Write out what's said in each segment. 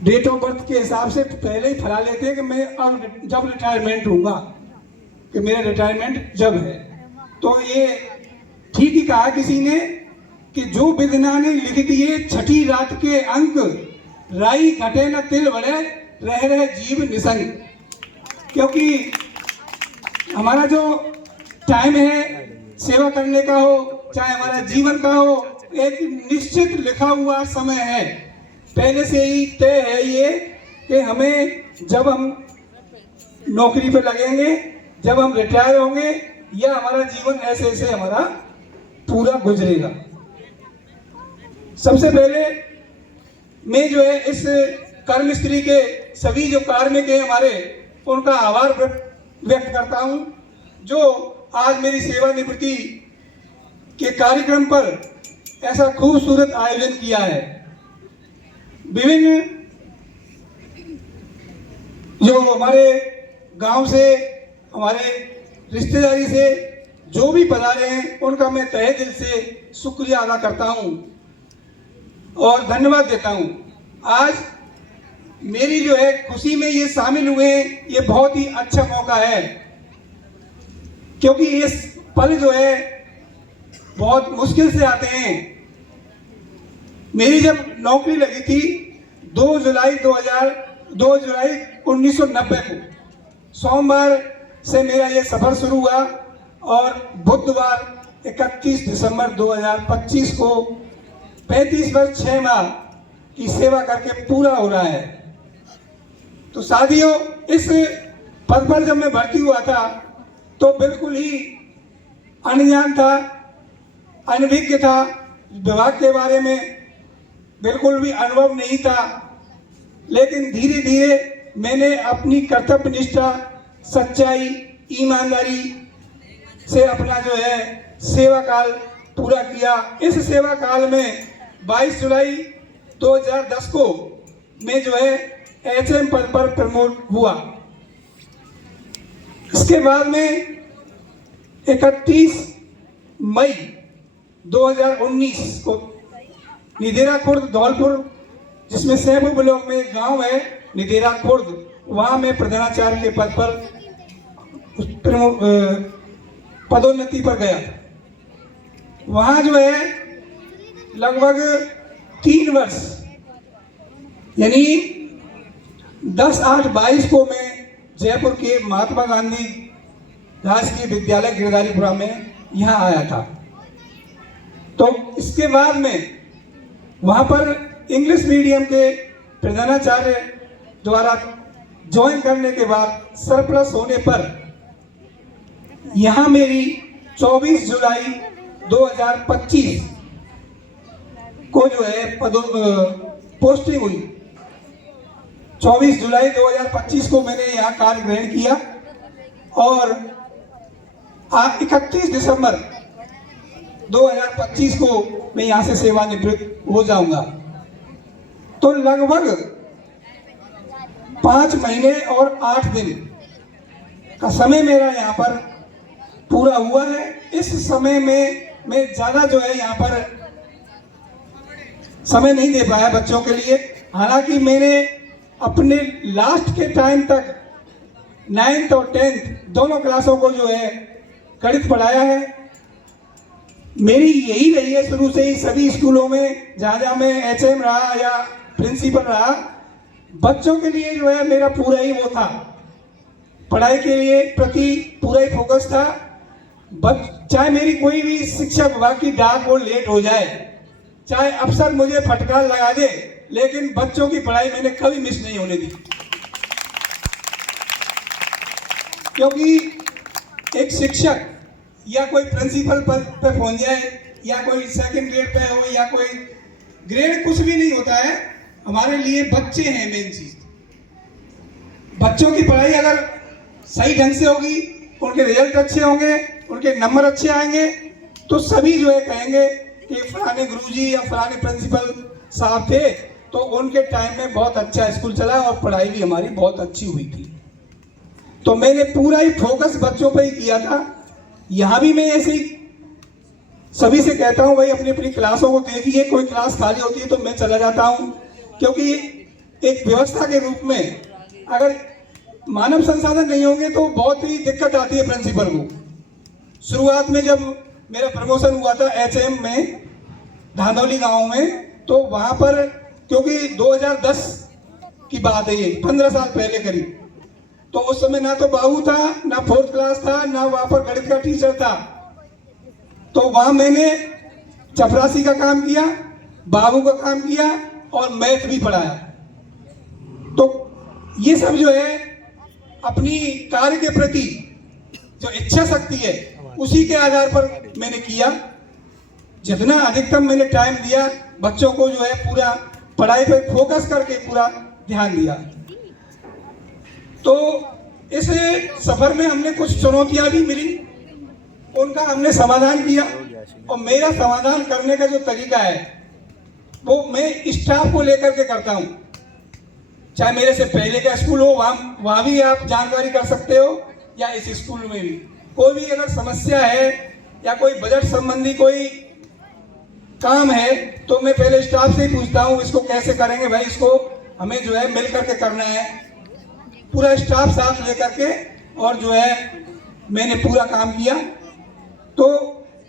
Date of birth के हिसाब से पहले ही फैला लेते हैं कि मैं अब जब रिटायरमेंट होऊंगा, कि मेरा रिटायरमेंट जब है। तो ये ठीक ही कहा किसी ने कि जो विदना ने लिख दिए छठी रात के अंक, राई घटे न तिल बढ़े रह रहे जीव निसंग। क्योंकि हमारा जो टाइम है सेवा करने का हो, चाहे हमारा जीवन का हो, एक निश्चित लिखा हुआ समय है, पहले से ही तय है ये कि हमें जब हम नौकरी पे लगेंगे, जब हम रिटायर होंगे, या हमारा जीवन ऐसे ऐसे हमारा पूरा गुजरेगा। सबसे पहले मैं जो है इस कर्म स्त्री के सभी जो कार्मिक हैं हमारे, उनका आभार व्यक्त करता हूं, जो आज मेरी सेवानिवृत्ति के कार्यक्रम पर ऐसा खूबसूरत आयोजन किया है। विभिन्न जो हमारे गांव से, हमारे रिश्तेदारी से जो भी पधारे हैं, उनका मैं तहे दिल से शुक्रिया अदा करता हूं और धन्यवाद देता हूं। आज मेरी जो है खुशी में ये शामिल हुए हैं, ये बहुत ही अच्छा मौका है, क्योंकि ये पल जो है बहुत मुश्किल से आते हैं। मेरी जब नौकरी लगी थी 2 जुलाई 1990 को, सोमवार से मेरा ये सफर शुरू हुआ और बुधवार 31 दिसंबर 2025 को 35 वर्ष 6 माह की सेवा करके पूरा हो रहा है। तो साथियों, इस पद पर जब मैं भर्ती हुआ था तो बिल्कुल ही अनजान था, अनभिज्ञ था, विभाग के बारे में बिल्कुल भी अनुभव नहीं था। लेकिन धीरे धीरे मैंने अपनी कर्तव्य निष्ठा, सच्चाई, ईमानदारी से अपना जो है सेवा काल पूरा किया। इस सेवा काल में 22 जुलाई 2010 को मैं जो है एचएम पद पर प्रमोट हुआ। इसके बाद में 31 मई 2019 को निदेरा खुर्द धौलपुर, जिसमें सैबू ब्लॉक में एक गांव है निदेरा खुर्द, वहां मैं प्रधानाचार्य के पद पर पदोन्नति पर गया था। वहां जो है लगभग 3 वर्ष, यानी 10/8/22 को मैं जयपुर के महात्मा गांधी राजकीय विद्यालय गिरधारीपुरा में यहाँ आया था। तो इसके बाद में वहाँ पर इंग्लिश मीडियम के प्रधानाचार्य द्वारा ज्वाइन करने के बाद सरप्लस होने पर यहाँ मेरी 24 जुलाई 2025 को जो है पोस्टिंग हुई। 24 जुलाई 2025 को मैंने यहाँ कार्य ग्रहण किया और 31 दिसंबर 2025 को मैं यहाँ से सेवानिवृत्त हो जाऊंगा। तो लगभग 5 महीने और 8 दिन का समय मेरा यहाँ पर पूरा हुआ है। इस समय में मैं ज़्यादा जो है यहाँ पर समय नहीं दे पाया बच्चों के लिए। हालांकि मैंने अपने लास्ट के टाइम तक 9th और 10th दोनों क्लासों को जो है गणित पढ़ाया है। मेरी यही रही है शुरू से ही सभी स्कूलों में जहाँ मैं एचएम रहा या प्रिंसिपल रहा, बच्चों के लिए जो है मेरा पूरा ही वो था, पढ़ाई के लिए प्रति पूरा ही फोकस था। चाहे मेरी कोई भी शिक्षा विभाग की डाक और लेट हो जाए, चाहे अफसर मुझे फटकार लगा दे, लेकिन बच्चों की पढ़ाई मैंने कभी मिस नहीं होने दी। क्योंकि एक शिक्षक या कोई प्रिंसिपल पद पे पहुंच जाए या कोई सेकंड ग्रेड पे हो या कोई ग्रेड, कुछ भी नहीं होता है। हमारे लिए बच्चे हैं मेन चीज। बच्चों की पढ़ाई अगर सही ढंग से होगी, उनके रिजल्ट अच्छे होंगे, उनके नंबर अच्छे आएंगे, तो सभी जो है कहेंगे कि फलाने गुरुजी या फलाने प्रिंसिपल साहब थे तो उनके टाइम में बहुत अच्छा स्कूल चला और पढ़ाई भी हमारी बहुत अच्छी हुई थी। तो मैंने पूरा ही फोकस बच्चों पर ही किया था। यहाँ भी मैं ऐसे ही सभी से कहता हूँ, भाई अपनी अपनी क्लासों को देखिए, कोई क्लास खाली होती है तो मैं चला जाता हूँ, क्योंकि एक व्यवस्था के रूप में, अगर मानव संसाधन नहीं होंगे तो बहुत ही दिक्कत आती है प्रिंसिपल को। शुरुआत में जब मेरा प्रमोशन हुआ था एचएम में, धांधौली गांव में, तो वहां पर, क्योंकि 2010 की बात है ये, 15 साल पहले करीब, तो उस समय ना तो बाबू था, ना 4th क्लास था, ना वहां पर गणित का टीचर था। तो वहां मैंने चपरासी का काम किया, बाबू का काम किया और मैथ भी पढ़ाया। तो ये सब जो है अपनी कार्य के प्रति जो इच्छा शक्ति है उसी के आधार पर मैंने किया। जितना अधिकतम मैंने टाइम दिया, बच्चों को जो है पूरा पढ़ाई पर फोकस करके पूरा ध्यान दिया। तो इस सफर में हमने कुछ चुनौतियां भी मिली, उनका हमने समाधान किया। और मेरा समाधान करने का जो तरीका है वो मैं स्टाफ को लेकर के करता हूं। चाहे मेरे से पहले का स्कूल हो, वहां भी आप जानकारी कर सकते हो, या इस स्कूल में भी कोई भी अगर समस्या है या कोई बजट संबंधी कोई काम है तो मैं पहले स्टाफ से ही पूछता हूं, इसको कैसे करेंगे भाई, इसको हमें जो है मिल करके करना है। पूरा स्टाफ साथ लेकर के और जो है मैंने पूरा काम किया। तो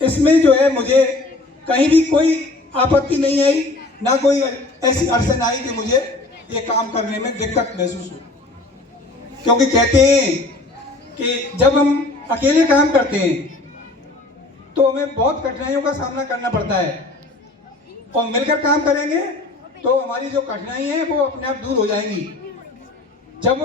इसमें जो है मुझे कहीं भी कोई आपत्ति नहीं आई, ना कोई ऐसी अड़चन आई कि मुझे ये काम करने में दिक्कत महसूस हो। क्योंकि कहते हैं कि जब हम अकेले काम करते हैं तो हमें बहुत कठिनाइयों का सामना करना पड़ता है, और मिलकर काम करेंगे तो हमारी जो कठिनाई है वो अपने आप दूर हो जाएंगी। जब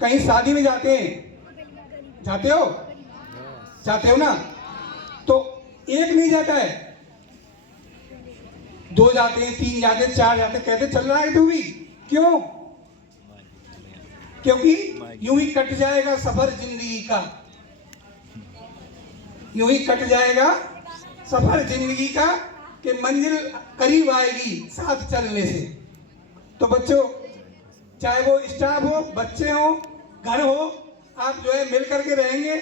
कहीं शादी में जाते हो ना, तो एक नहीं जाता है, 2 जाते हैं, 3 जाते हैं, 4 जाते हैं, कहते चल रहा है तू भी, क्यों? क्योंकि यूं ही कट जाएगा सफर जिंदगी का, यूं ही कट जाएगा सफर जिंदगी का, कि मंजिल करीब आएगी साथ चलने से। तो बच्चों, चाहे वो स्टाफ हो, बच्चे हो, घर हो, आप जो है मिल करके रहेंगे,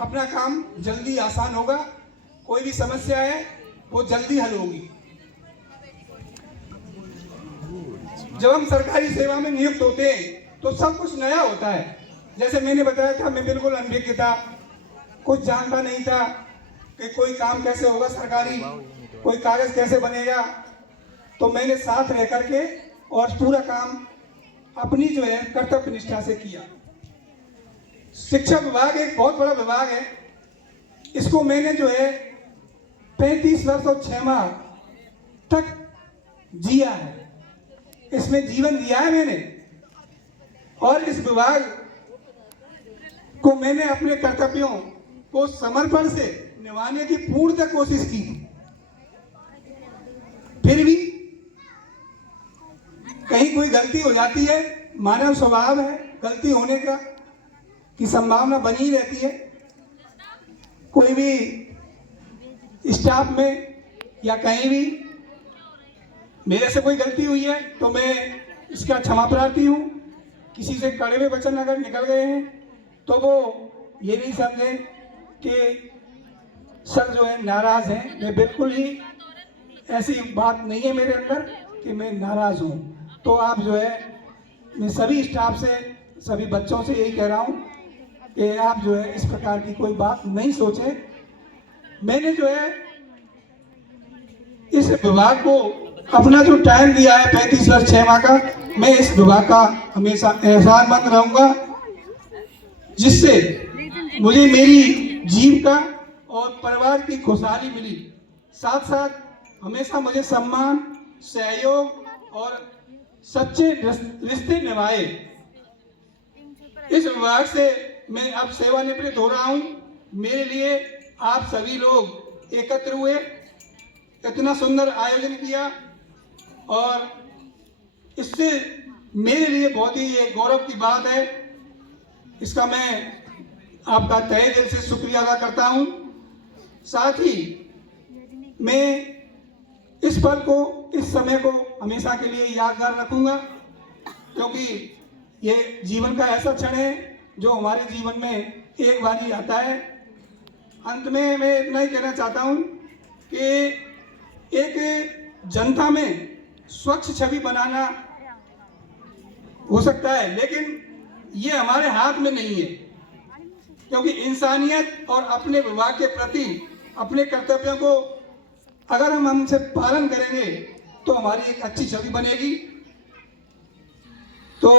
अपना काम जल्दी आसान होगा। कोई भी समस्या है वो जल्दी हल होगी। जब हम सरकारी सेवा में नियुक्त होते हैं तो सब कुछ नया होता है। जैसे मैंने बताया था, मैं बिल्कुल अनभिज्ञ था, कुछ जानता नहीं था कि कोई काम कैसे होगा सरकारी, कोई कागज कैसे बनेगा। तो मैंने साथ रह करके और पूरा काम अपनी जो है कर्तव्य निष्ठा से किया। शिक्षा विभाग एक बहुत बड़ा विभाग है, इसको मैंने जो है 35 वर्ष और 6 माह तक जिया है, इसमें जीवन दिया है मैंने। और इस विभाग को मैंने अपने कर्तव्यों को समर्पण से निभाने की पूर्णतः कोशिश की। फिर भी कहीं कोई गलती हो जाती है, मानव स्वभाव है, गलती होने का की संभावना बनी ही रहती है। कोई भी स्टाफ में या कहीं भी मेरे से कोई गलती हुई है तो मैं इसका क्षमा प्रार्थी हूँ। किसी से कड़वे वचन अगर निकल गए हैं तो वो ये नहीं समझे कि सर जो है नाराज हैं। मैं बिल्कुल ही ऐसी बात नहीं है मेरे अंदर कि मैं नाराज हूँ। तो आप जो है, मैं सभी स्टाफ से, सभी बच्चों से यही कह रहा हूँ कि आप जो है इस प्रकार की कोई बात नहीं सोचें। मैंने जो है इस विभाग को अपना जो टाइम दिया है 35 वर्ष 6 माह का, मैं इस विभाग का हमेशा एहसानमंद रहूंगा, जिससे मुझे मेरी जीविका और परिवार की खुशहाली मिली। साथ साथ हमेशा मुझे सम्मान, सहयोग और सच्चे रिश्ते निभाए। इस विभाग से मैं अब सेवानिवृत्त हो रहा हूँ। मेरे लिए आप सभी लोग एकत्र हुए, इतना सुंदर आयोजन किया, और इससे मेरे लिए बहुत ही एक गौरव की बात है। इसका मैं आपका तहे दिल से शुक्रिया अदा करता हूँ। साथ ही मैं इस पल को, इस समय को हमेशा के लिए यादगार रखूंगा, क्योंकि ये जीवन का ऐसा क्षण है जो हमारे जीवन में एक बार ही आता है। अंत में मैं इतना ही कहना चाहता हूँ कि एक जनता में स्वच्छ छवि बनाना हो सकता है, लेकिन ये हमारे हाथ में नहीं है, क्योंकि इंसानियत और अपने विभाग के प्रति अपने कर्तव्यों को अगर हम हमसे पालन करेंगे तो हमारी एक अच्छी छवि बनेगी। तो